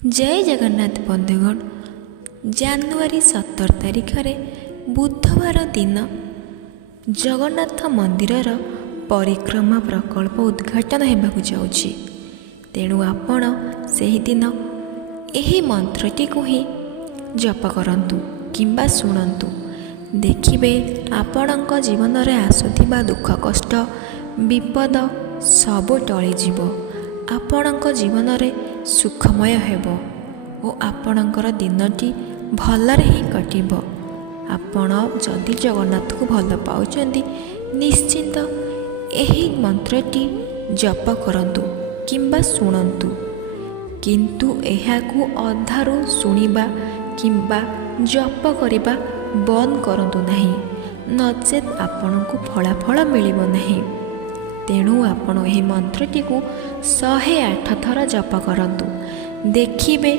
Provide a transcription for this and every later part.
जय जगन्नाथ बंधुगण। जानुआरी 17 तारिख बुधवार दिन जगन्नाथ मंदिरर परिक्रमा प्रकल्प उद्घाटन होगाकू जाउछि। तेणु आपण सही दिन एही मंत्रटी को ही जप करंतु किंबा शुणंतु। देखिबे आपणक जीवन रे आसुथिबा दुख कष्ट विपद सबु टळी जिवो। आपणक जीवन रे सुखमय हेबो ओ आपणकर दिनटी भलरे ही कटिबो। आपण जदि जगन्नाथ को भल पाउचंदी निश्चिंत एही मंत्रटी जप करंतु किंबा शुणंतु। किंतु एहाकू अधारू शुणिबा किंबा जप करिबा बंद करंतु नाही, नचेत आपणको फलाफल मिलिबो नाही। तेणु आपण एही मंत्रटी को 108 थर जप करंतु। देखिबे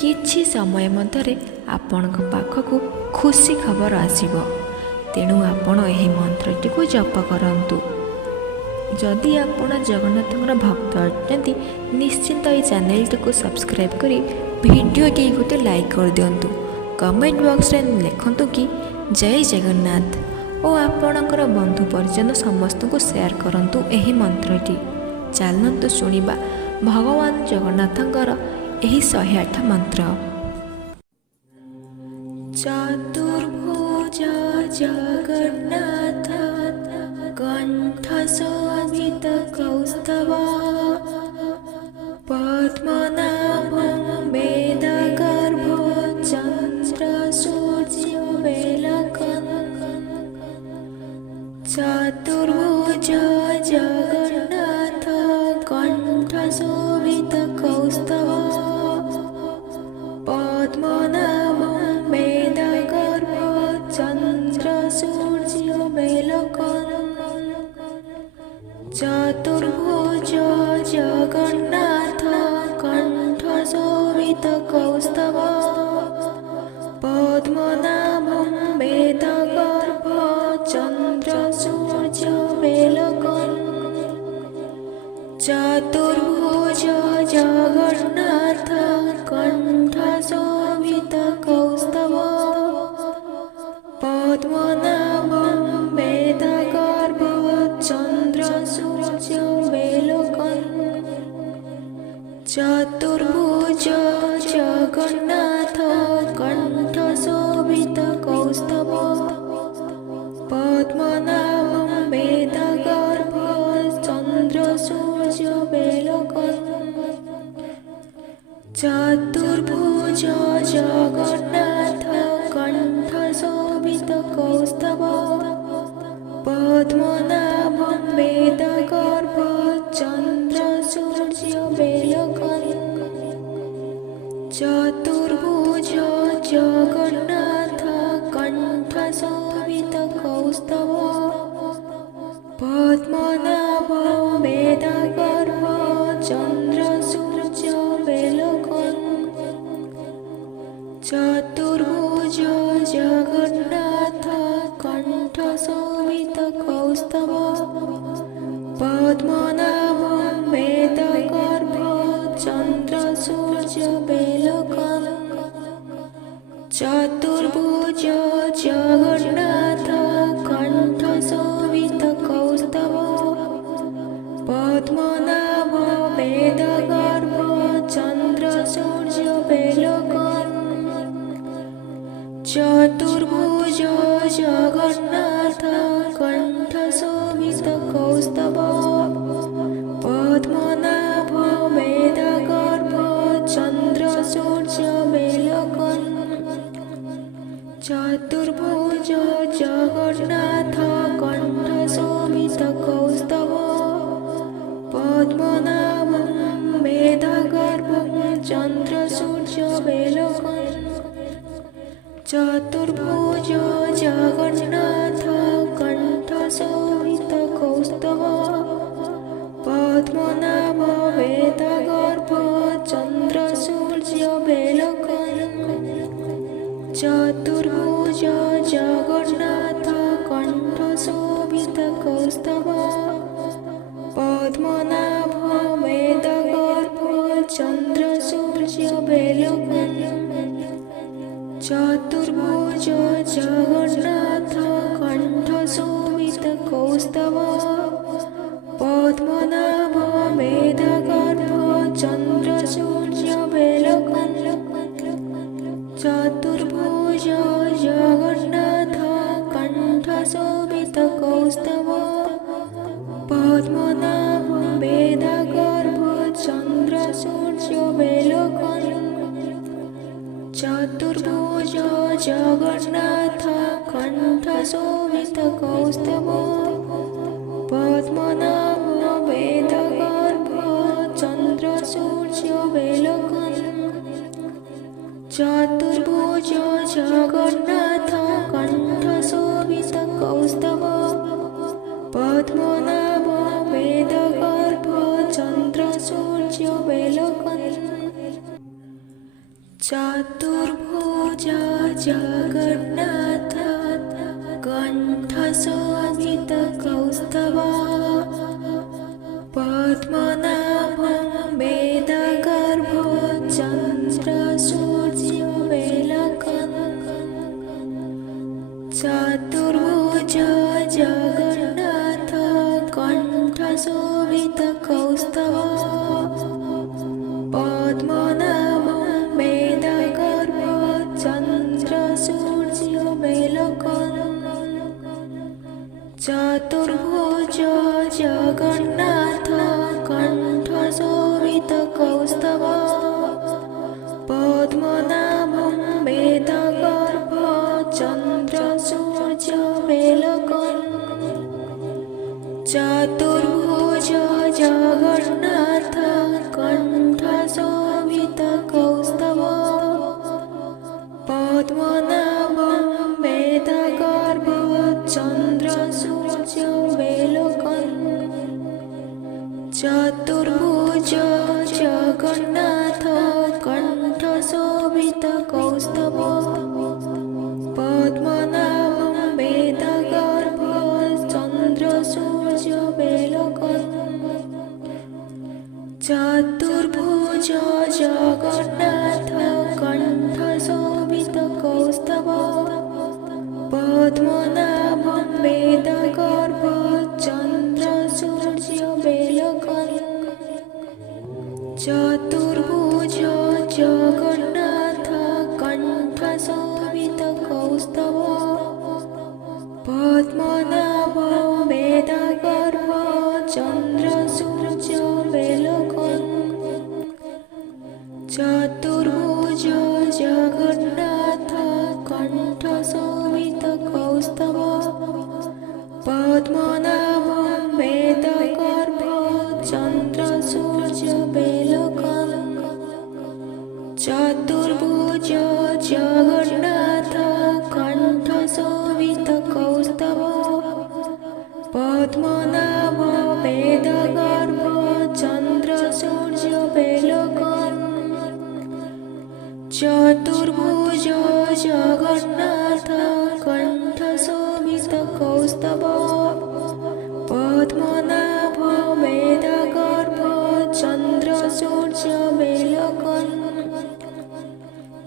किछि समय मध्यरे आपणक पाखकू खुशी खबर आसीबो। तेणु आपण एही मंत्रटी को जप करंतु। जदि आपण जगन्नाथଙ୍କର भक्त अटंती निश्चिंत ए चैनल को सब्सक्राइब करी वीडियो टी गोटे लाइक कर दियंतु। कमेंट बॉक्स रे लिखंतु कि जय जगन्नाथ ओ आपणकर बंधु परिजन समस्त को शेयर करंतु एही मंत्रटी। चलन्तु शुणिबा भगवान जगन्नाथଙ୍କର एही 108 मंत्र। चतुर्भुज जगन्नाथ कंठ शोभित कौस्तव पद्मनाभं वेदगर्भ चंद्र सूर्य वेलकन। चतुर्भुज जगन्नाथ कंठ शोभित कौस्तव पद्मनाभं वेदगर्भ चंद्र सूर्य वेलकन। चतुर्भुज जगन्नाथ कंठ शोभित कौस्तव पद्मनाभं वेदगर्भ चंद्र सूर्य वेलकन। चतुर्भुज जगन्नाथ कंठ शोभित कौस्तव पद्मनाभं वेदगर्भ चंद्र सूर्य वेलकन। चतुर्भुज जगन्नाथ कंठ शोभित कौस्तव पद्मनाभं वेदगर्भ चंद्र सूर्य वेलकन। चतुर्भुज जगन्नाथ कंठ शोभित कौस्तव पद्मनाभं वेदगर्भ चंद्र सूर्य वेलकन। चतुर्भुज जगन्नाथ कंठ शोभित कौस्तव पद्मनाभं वेदगर्भ चंद्र सूर्य वेलकन। चतुर्भुज जगन्नाथ कंठ शोभित कौस्तव पद्मनाभं वेदगर्भ चंद्र सूर्य वेलकन। चतुर्भुज जगन्नाथ कंठ शोभित कौस्तव पद्मनाभं वेदगर्भ चंद्र सूर्य वेलकन। चतुर्भुज जगन्नाथ कंठ शोभित कौस्तव पद्मनाभं वेदगर्भ चंद्र सूर्य वेलकन। चतुर्भुज जगन्नाथ कंठ शोभित कौस्तव पद्मनाभं वेदगर्भ चंद्र सूर्य वेलकन। चतुर्भुज जगन्नाथ कंठ शोभित कौस्तव पद्मनाभं वेदगर्भ चंद्र सूर्य वेलकन। चतुर्भुज जगन्नाथ कंठ शोभित कौस्तव पद्मनाभं वेदगर्भ चंद्र চন্দ্র সূর্য বেলকন চতুর্ভুজ জগন্নাথ কণ্ঠ শোভিত কৌস্তব পদ্মনাভ মেধগর্ভ চন্দ্র সূর্য বেলকন চতুর্ভুজ জগন্নাথ কণ্ঠ শোভিত কৌস্তব পদ্মনাভ মেধগর্ভ চন্দ্র সূর্য বেলকন চতুর্ভুজ জগন্নাথ কণ্ঠ শোভিত কৌস্তব পদ্মনাভ বেদগর্ভ চন্দ্র সূর্য বেলকন চতুর্ভুজ জগন্নাথ কণ্ঠ শোভিত কৌস্তব পদ্মনাভ বেদগর্ভ চন্দ্র সূর্য বেলকন চতুর্ভুজ জগন্নাথ কণ্ঠ শোভিত কৌস্তব পদ্মনাভ বেদগর্ভ চন্দ্র সূর্য বেলকন চতুর্ভুজ জগন্নাথ কণ্ঠ শোভিত কৌস্তব পদ্মনাভ বেদগর্ভ চন্দ্র সূর্য বেলকন চতুর্ভুজ জগন্নাথ কণ্ঠ শোভিত কৌস্তব পদ্মনাভ বেদগর্ভ চন্দ্র সূর্য বেলকন চতুর্ভুজ জগন্নাথ কণ্ঠ শোভিত কৌস্তব পদ্মনাভ বেদগর্ভ চন্দ্র সূর্য বেলকন চতুর্ভুজ জগন্নাথ কণ্ঠ শোভিত কৌস্তব পদ্মনাভ বেদগর্ভ চন্দ্র সূর্য বেলকন চতুর্ভুজ জগন্নাথ কণ্ঠ শোভিত কৌস্তব পদ্মনাভ বেদগর্ভ চন্দ্র সূর্য বেলকন চতুর্ভুজ জগন্নাথ কণ্ঠ শোভিত কৌস্তব পদ্মনাভ বেদগর্ভ চন্দ্র সূর্য বেলকন চতুর্ভুজ জগন্নাথ কণ্ঠ শোভিত কৌস্তব পদ্মনাভ বেদগর্ভ চন্দ্র সূর্য বেলকন চতুর্ভুজ জগন্নাথ কণ্ঠ শোভিত কৌস্তব পদ্মনাভ বেদগর্ভ চন্দ্র সূর্য বেলকন চতুর্ভুজ জগন্নাথ কণ্ঠ শোভিত কৌস্তব পদ্মনাভ বেদগর্ভ চন্দ্র সূর্য বেলকন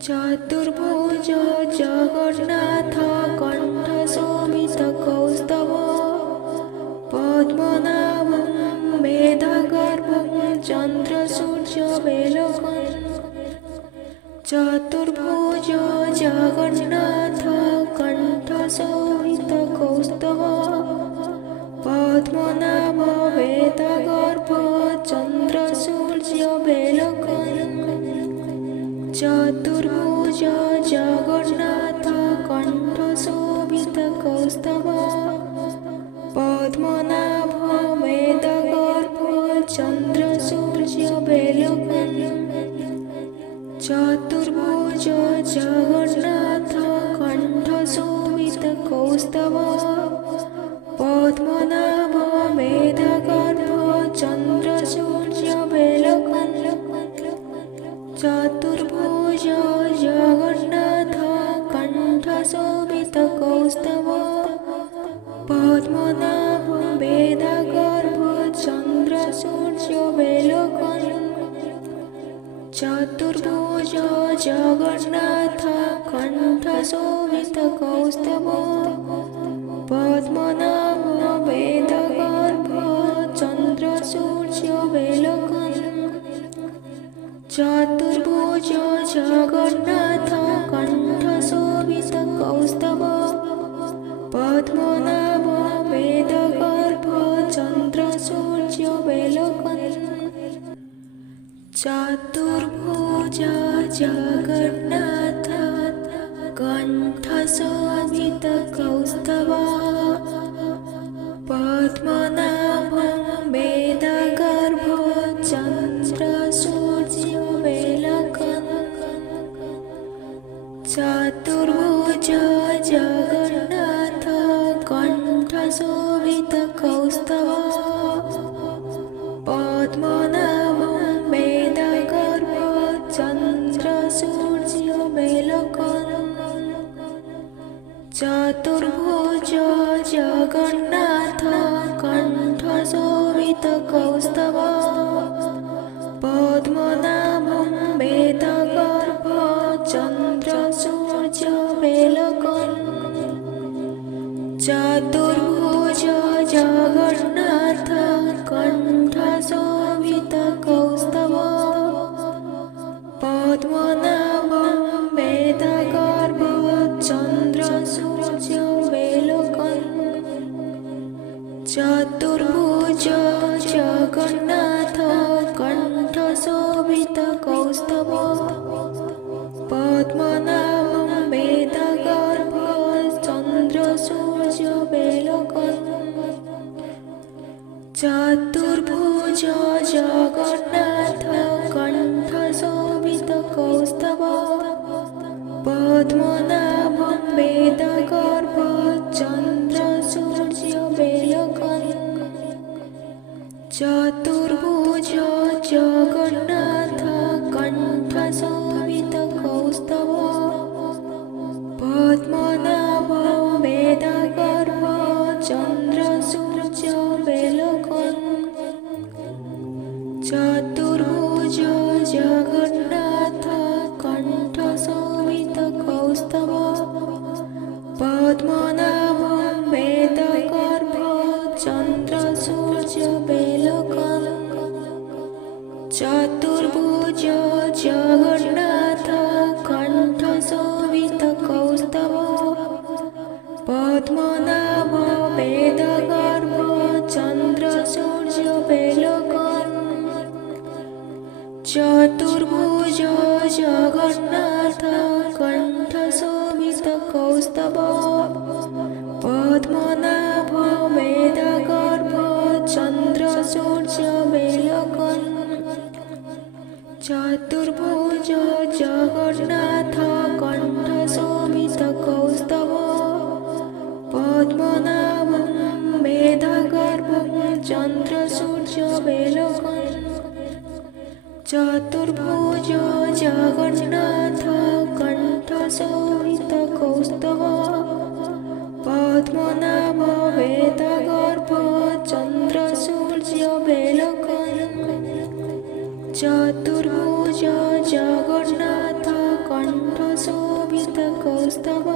চতুর্ভুজ জগন্নাথ কণ্ঠ শোভিত কৌস্তব পদ্মনাভ বেদগর্ভ চন্দ্র সূর্য বেলকন চতুর্ভুজ জগন্নাথ কণ্ঠ শোভিত কৌস্তব পদ্মনাভ বেদগর্ভ চন্দ্র সূর্য বেলকন চতুর্ভুজ জগন্নাথ কণ্ঠ শোভিত কৌস্তব পদ্মনাভ বেদগর্ভ চন্দ্র সূর্য বেলকন চতুর্ভুজ জগন্নাথ কণ্ঠ শোভিত কৌস্তব পদ্মনাভ বেদগর্ভ চন্দ্র সূর্য বেলকন চতুর্ভুজ জগন্নাথ কণ্ঠ শোভিত কৌস্তব পদ্মনাভ বেদগর্ভ চন্দ্র সূর্য বেলকন चतुर्भुज जगन्नाथ कण्ठ शोभित कौस्तभ पद्मनाभ वेदगर्भ चंद्र सूर्य वेलकन चतुर्भुज जगन्नाथ कण्ठ शोभित कौस्तभ पद्मनाभ वेदगर्भ चंद्र सूर्य वेलकन चतुर्भुज जगन्नाथ कण्ठ शोभित कौस्तभ पद्मनाभ वेदगर्भ चंद्र सूर्य वेलकन चतुर्भुज जगन्नाथ कण्ठ शोभित कौस्तभ पद्मनाभ वेदगर्भ चंद्र सूर्य वेलकन चतुर्भुज जगन्नाथ कण्ठ शोभित कौस्तभ पद्मनाभ वेदगर्भ चंद्र सूर्य वेलकन चतुर्भुज जगन्नाथ कण्ठ शोभित कौस्तभ पद्मनाभ वेदगर्भ चंद्र सूर्य वेलकन चतुर्भुज जगन्नाथ कण्ठ शोभित कौस्तभ पद्मनाभ वेदगर्भ चंद्र सूर्य वेलकन चतुर्भुज जगन्नाथ कण्ठ शोभित कौस्तभ पद्मनाभ वेदगर्भ चंद्र सूर्य वेलकन चतुर्भुज जगन्नाथ कण्ठ शोभित कौस्तभ पद्मनाभ वेदगर्भ चंद्र सूर्य वेलकन चतुर्भुज जगन्नाथ कण्ठ शोभित कौस्तभ पद्मनाभ वेदगर्भ चंद्र सूर्य वेलकन चतुर्भुज जगन्नाथ कण्ठ शोभित कौस्तभ पद्मनाभ वेदगर्भ चंद्र सूर्य वेलकन चतुर्भुज जगन्नाथ कण्ठ शोभित कौस्तभ पद्मनाभ वेदगर्भ चंद्र सूर्य वेलकन चतुर्भुज जगन्नाथ कण्ठ शोभित कौस्तभ पद्मनाभ वेदगर्भ चंद्र सूर्य वेलकन चतुर्भुज जगन्नाथ कण्ठ शोभित कौस्तभ पद्मनाभ वेदगर्भ चंद्र सूर्य वेलकन चतुर्भुज जगन्नाथ कण्ठ शोभित कौस्तभ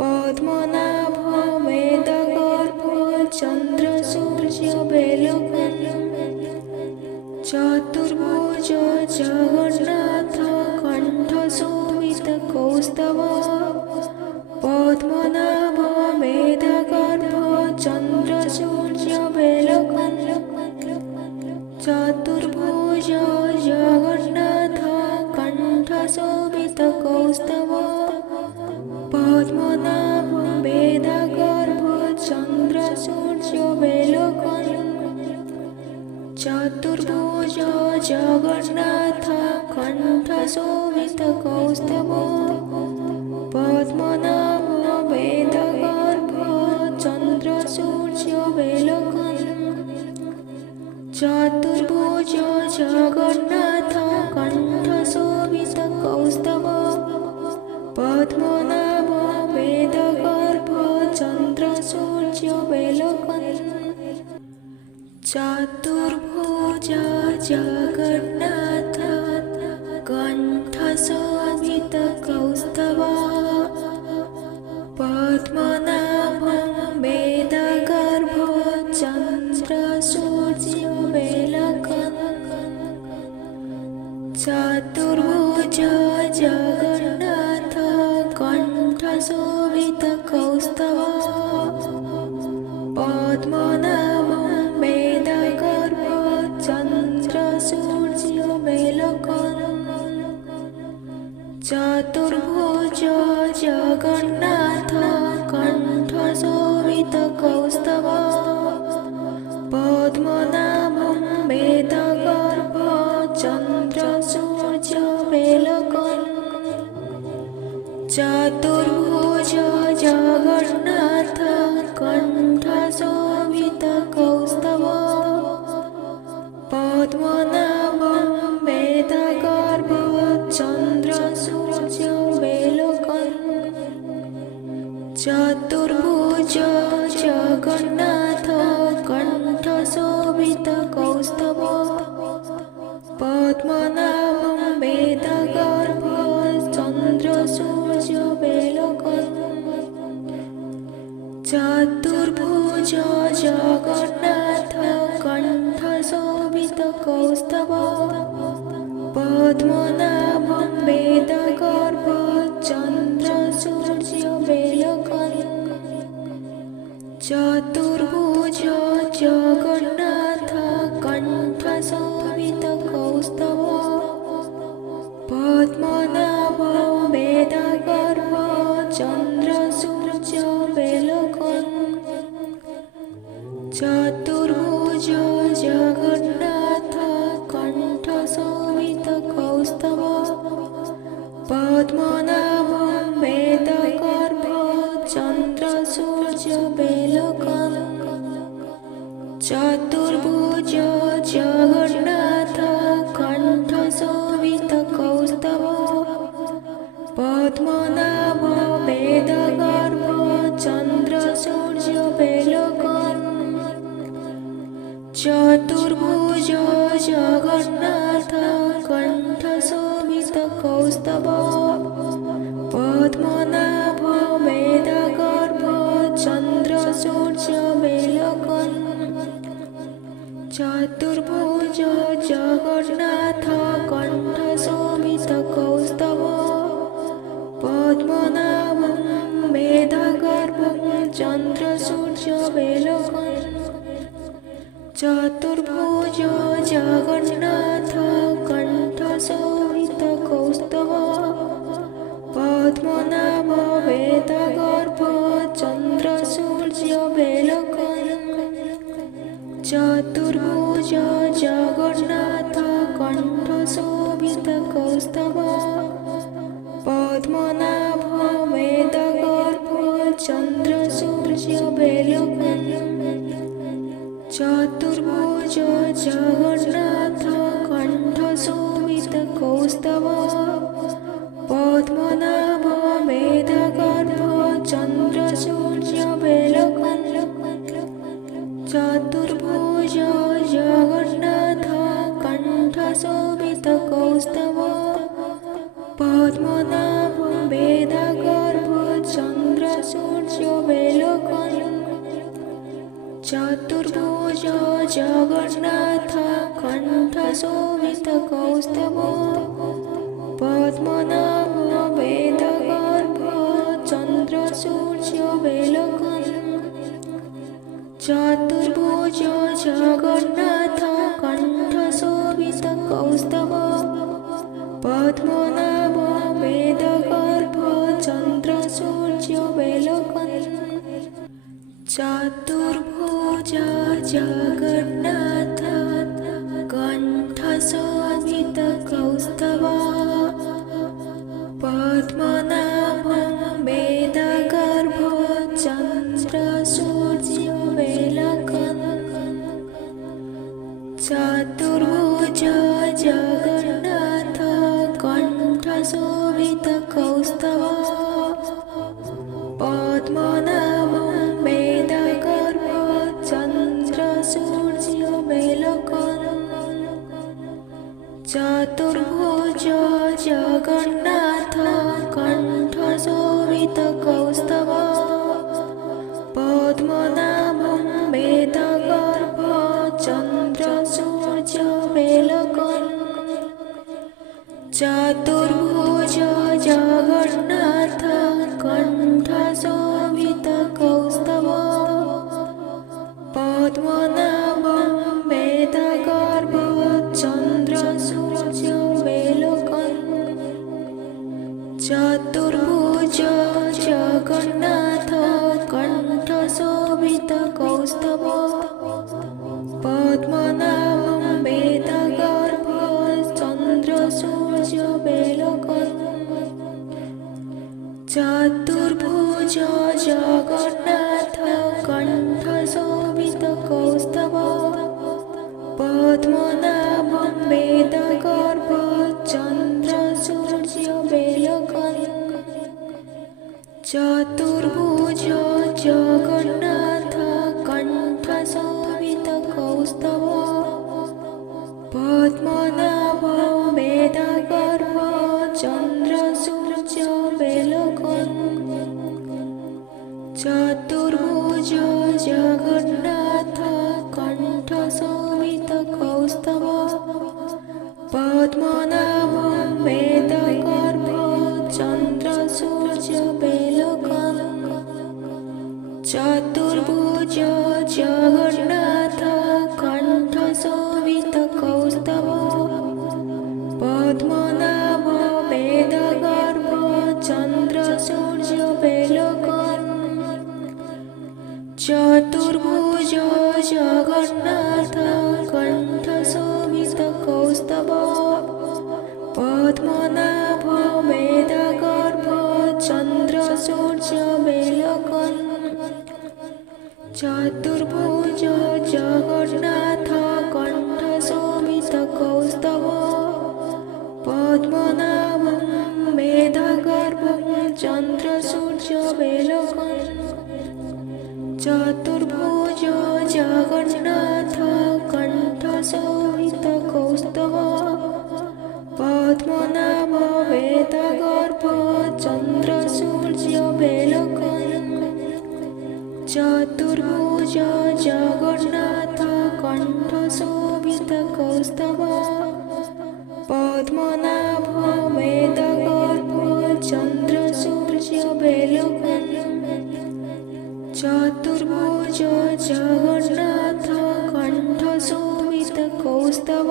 पद्मनाभ वेदगर्भ चंद्र सूर्य वेलकन चतुर्भुज जगन्नाथ कण्ठ शोभित कौस्तभ पद्मनाभ वेदगर्भ चंद्र सूर्य वेलकन चतुर्भुज जगन्नाथ कण्ठ शोभित कौस्तभ पद्मनाभ वेदगर्भ चंद्र सूर्य वेलकन चतुर्भुज जगन्नाथ कण्ठ शोभित कौस्तभ पद्मनाभ वेदगर्भ चंद्र सूर्य वेलकन चतुर्भुज जगन्नाथ कण्ठ शोभित कौस्तभ पद्मनाभ वेदगर्भ चंद्र सूर्य वेलकन चतुर्भुज जगन्नाथ चतुर्भुज जगन्नाथ कण्ठशोभितकौस्तव पद्मनाभं वेदगर्भ चन्द्रसूर्यमेलकम् चतुर्भुज जगन्नाथ कण्ठशोभितकौस्तव पद्मनाभं वेदगर्भ चन्द्रसूर्यमेलकम् चतुर्भुज जगन्नाथ कण्ठशोभितकौस्तव पद्मनाभं वेदगर्भ चन्द्रसूर्यमेलकम् चतुर्भुज जगन्नाथ कण्ठशोभितकौस्तव पद्मनाभं वेदगर्भ चन्द्रसूर्यमेलकम् चतुर्भुज जगन्नाथ कण्ठशोभितकौस्तव पद्मनाभं वेदगर्भ चन्द्रसूर्यमेलकम् चतुर्भुज जगन्नाथ कण्ठशोभितकौस्तव पद्मनाभं वेदगर्भ चन्द्रसूर्यमेलकम् चतुर्भुज जगन्नाथ कण्ठशोभितकौस्तव पद्मनाभं वेदगर्भ चन्द्रसूर्यमेलकम् चतुर्भुज जगन्नाथ कण्ठशोभितकौस्तव पद्मनाभं वेदगर्भ चन्द्रसूर्यमेलकम् चतुर्भुज जगन्नाथ कण्ठशोभितकौस्तव पद्मनाभं वेदगर्भ चन्द्रसूर्यमेलकम् चतुर्भुज जगन्नाथ कण्ठशोभितकौस्तव पद्मनाभं वेदगर्भ चन्द्रसूर्यमेलकम् चतुर्भुज जगन्नाथ कण्ठशोभितकौस्तव पद्मनाभं वेदगर्भ चन्द्रसूर्यमेलकम् चतुर्भुज जगन्नाथ कण्ठशोभितकौस्तव पद्मनाभं वेदगर्भ चन्द्रसूर्यमेलकम् चतुर्भुज जगन्नाथ कण्ठशोभितकौस्तव पद्मनाभं वेदगर्भ चन्द्रसूर्यमेलकम् चतुर्भुज जगन्नाथ कण्ठशोभितकौस्तव पद्मनाभं वेदगर्भ चन्द्रसूर्यमेलकम् चतुर्भुज जगन्नाथ कण्ठशोभितकौस्तव पद्मनाभं वेदगर्भ चन्द्रसूर्यमेलकम् चतुर्भुज जगन्नाथ कण्ठशोभितकौस्तव पद्मनाभं वेदगर्भ चन्द्रसूर्यमेलकम् चतुर्भुज जगन्नाथ कण्ठशोभितकौस्तव पद्मनाभं वेदगर्भ चन्द्रसूर्यमेलकम् चतुर्भुज जगन्नाथ कण्ठशोभितकौस्तव पद्मनाभं वेदगर्भ चन्द्रसूर्यमेलकम् चतुर्भुज जगन्नाथ कण्ठशोभितकौस्तव पद्मनाभं वेदगर्भ चन्द्रसूर्यमेलकम् चतुर्भुज जगन्नाथ कण्ठशोभितकौस्तव पद्मनाभं वेदगर्भ चन्द्रसूर्यवेलकम् चतुर्भुज जगन्नाथ कण्ठशोभितकौस्तव पद्मनाभं वेदगर्भ चन्द्रसूर्यवेलकम् चतुर्भुज जगन्नाथ कण्ठशोभितकौस्तव पद्मनाभं वेदगर्भ चन्द्रसूर्यवेलकम् चतुर्भुज जगन्नाथ कण्ठशोभितकौस्तव पद्मनाभं वेदगर्भ चन्द्रसूर्यवेलकम् चतुर्भुज जगन्नाथ कण्ठशोभितकौस्तव पद्मनाभं वेदगर्भ चन्द्रसूर्यवेलकम् चतुर्भुज जगन्नाथ कण्ठशोभितकौस्तव पद्मनाभ वेदगर्भ चन्द्रसूर्यवेलकम् चतुर्भुज जगन्नाथ कण्ठशोभितकौस्तव पद्मनाभ वेदगर्भ चन्द्रसूर्यवेलकम् चतुर्भुज जगन्नाथ कण्ठशोभितकौस्तव पद्मनाभं वेदगर्भं चन्द्रसूर्यवेलकम् चतुर्भुज जगन्नाथ कण्ठशोभितकौस्तव पद्मनाभ वेदगर्भ चन्द्रसूर्यवेलकम् चतुर्भुज जगन्नाथ कण्ठशोभितकौस्तव पद्मनाभ वेदगर्भ चन्द्रसूर्यवेलकम् चतुर्भुज जगन्नाथ कण्ठशोभितकौस्तव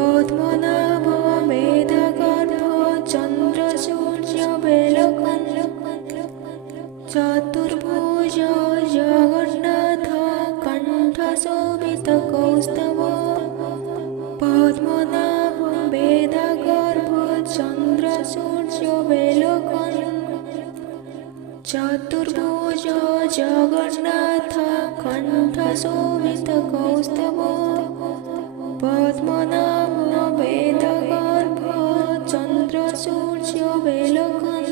पद्मनाभ वेदगर्भ चन्द्रसूर्यवेलकम् चतुर्भुज जगन्नाथ कण्ठशोभितकौस्तव पद्मनाभ वेदगर्भ चन्द्रसूर्यवेलकम् चतुर्भुज जगन्नाथ कण्ठशोभितकौस्तव पद्मनाभ वेदगर्भ चन्द्रसूर्यवेलकम्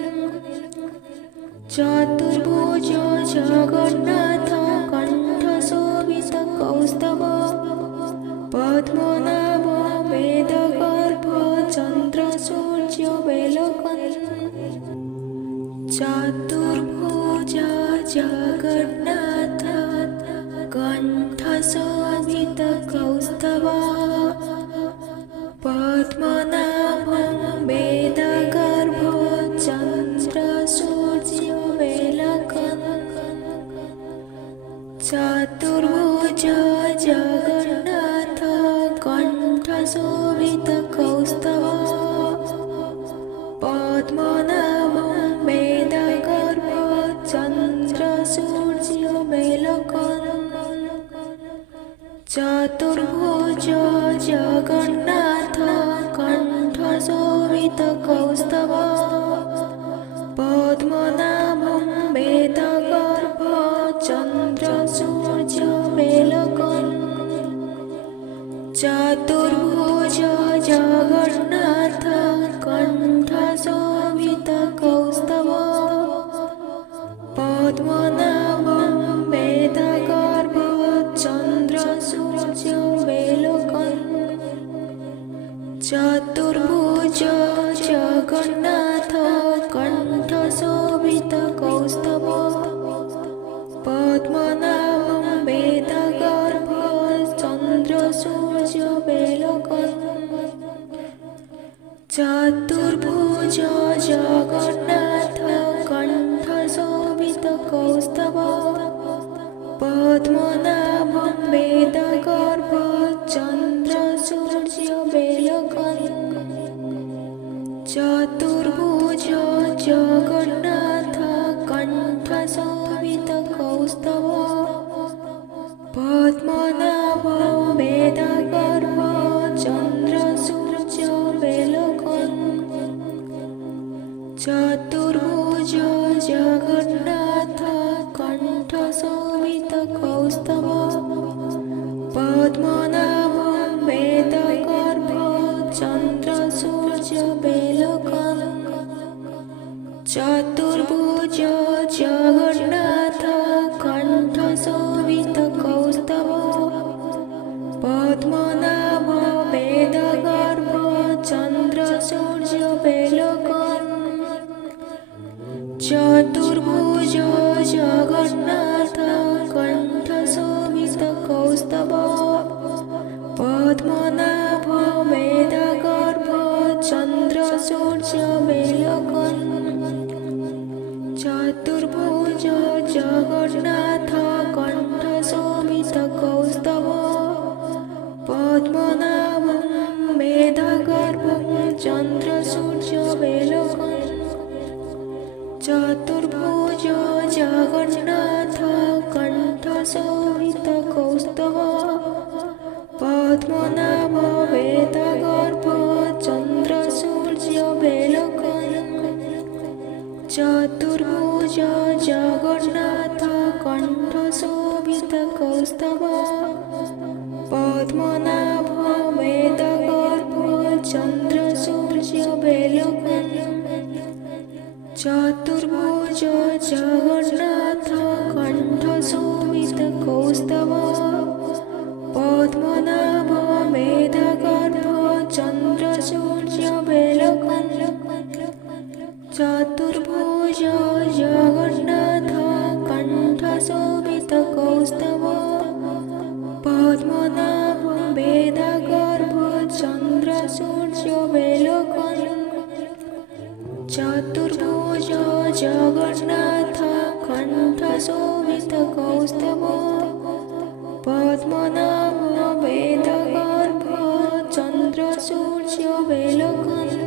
चतुर्भुज जगन्नाथ कण्ठशोभितकौस्तव पद्मनाभ वेदगर्भ चन्द्रसूर्यवेलकम् चतुर्भुज जगन्नाथ कण्ठशोभितकौस्तव पद्मनाभं वेदगर्भ चन्द्रसूर्यवेलकम् चतुर्भुज जगन्नाथ कण्ठशोभितकौस्तव पद्मनाभं वेदगर्भ चन्द्रसूर्यवेलकम् चतुर्भुज जगन्नाथ कण्ठशोभितकौस्तव पद्मनाभं वेदगर्भ चन्द्रसूर्यवेलकम् चतुर्भुज जगन्नाथ कण्ठशोभितकौस्तव पद्मनाभं वेदगर्भ चन्द्रसूर्यवेलकम् चतुर्भुज जगन्नाथ कण्ठशोभितकौस्तव पद्मनाभं वेदगर्भ चन्द्रसूर्यवेलकम् चतुर्भुज जगन्नाथ कण्ठ शोभित कौस्तव पद्मनाभं वेदगर्भ चन्द्र सूर्य बेलकन् चतुर्भुज जगन्नाथ कण्ठ शोभित कौस्तव पद्मनाभं वेदगर्भ चन्द्र सूर्य बेलकन् चतुर्भुज जगन्नाथ कण्ठ शोभित कौस्तव पद्मनाभं वेदगर्भ चन्द्र सूर्य बेलकन् चतुर्भुज जगन्नाथ कण्ठ शोभित कौस्तव पद्मनाभं वेदगर्भ चन्द्र सूर्य बेलकन् चतुर्भुज जगन्नाथ कण्ठ शोभित कौस्तव पद्मनाभं वेदगर्भ चन्द्र सूर्य बेलकन् चतुर्भुज जगन्नाथ कण्ठ शोभित कौस्तव पद्मनाभं वेदगर्भ चन्द्र सूर्य बेलकन् चतुर्भुज जगन्नाथ कण्ठ शोभित कौस्तव पद्मनाभं वेदगर्भ चन्द्र सूर्य बेलकन् चतुर्भुज जगन्नाथ कण्ठ शोभित कौस्तव पद्मनाभं वेदगर्भ चन्द्र सूर्य बेलकन् चतुर्भुज जगन्नाथ कण्ठ शोभित कौस्तव पद्मनाभं वेदगर्भ चन्द्र सूर्य बेलकन् चतुर्भुज जगन्नाथ कण्ठ शोभित कौस्तव पद्मनाभं वेदगर्भ चन्द्र सूर्य बेलकन् चतुर्भुज जगन्नाथ कण्ठ शोभित कौस्तव पद्मनाभं वेदगर्भ चन्द्र सूर्य बेलकन्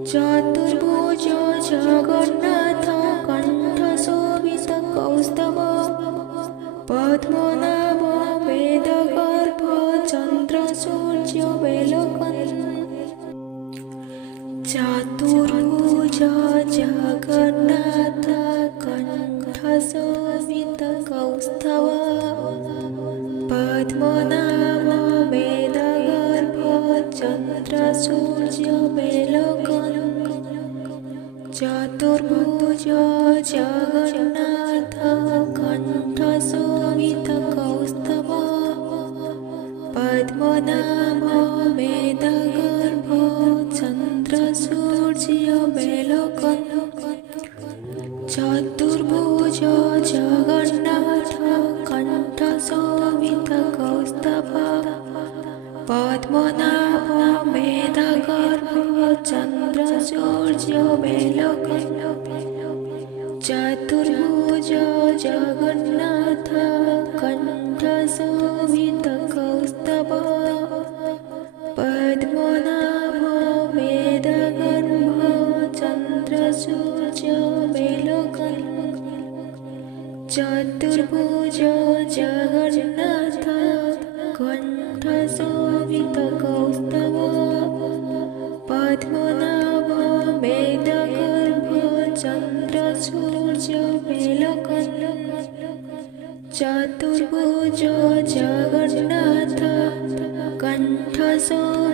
चतुर्भुज जगन्नाथ कण्ठ शोभित कौस्तव पद्मनाभं वेदगर्भ चन्द्र सूर्य बेलकन् चतुर्भुज जगन्नाथ कण्ठ शोभित कौस्तव पद्मनाभं वेदगर्भ चन्द्र सूर्य बेलकन् चतुर्भुज जगन्नाथ कण्ठ शोभित कौस्तव पद्मनाभं वेदगर्भ चन्द्र सूर्य बेलकन् चतुर्भुज जगन्नाथ कण्ठ शोभित कौस्तव पद्मनाभं वेदगर्भ चन्द्र सूर्य बेलकन् चतुर्भुज जगन्नाथ कण्ठ शोभित कौस्तव पद्मनाभं वेदगर्भ चन्द्र सूर्य बेलकन् चतुर्भुज जगन्नाथ कण्ठ शोभित कौस्तव पद्मनाभं वेदगर्भ चन्द्र सूर्य बेलकन् चतुर्भुज जगन्नाथ कण्ठ शोभित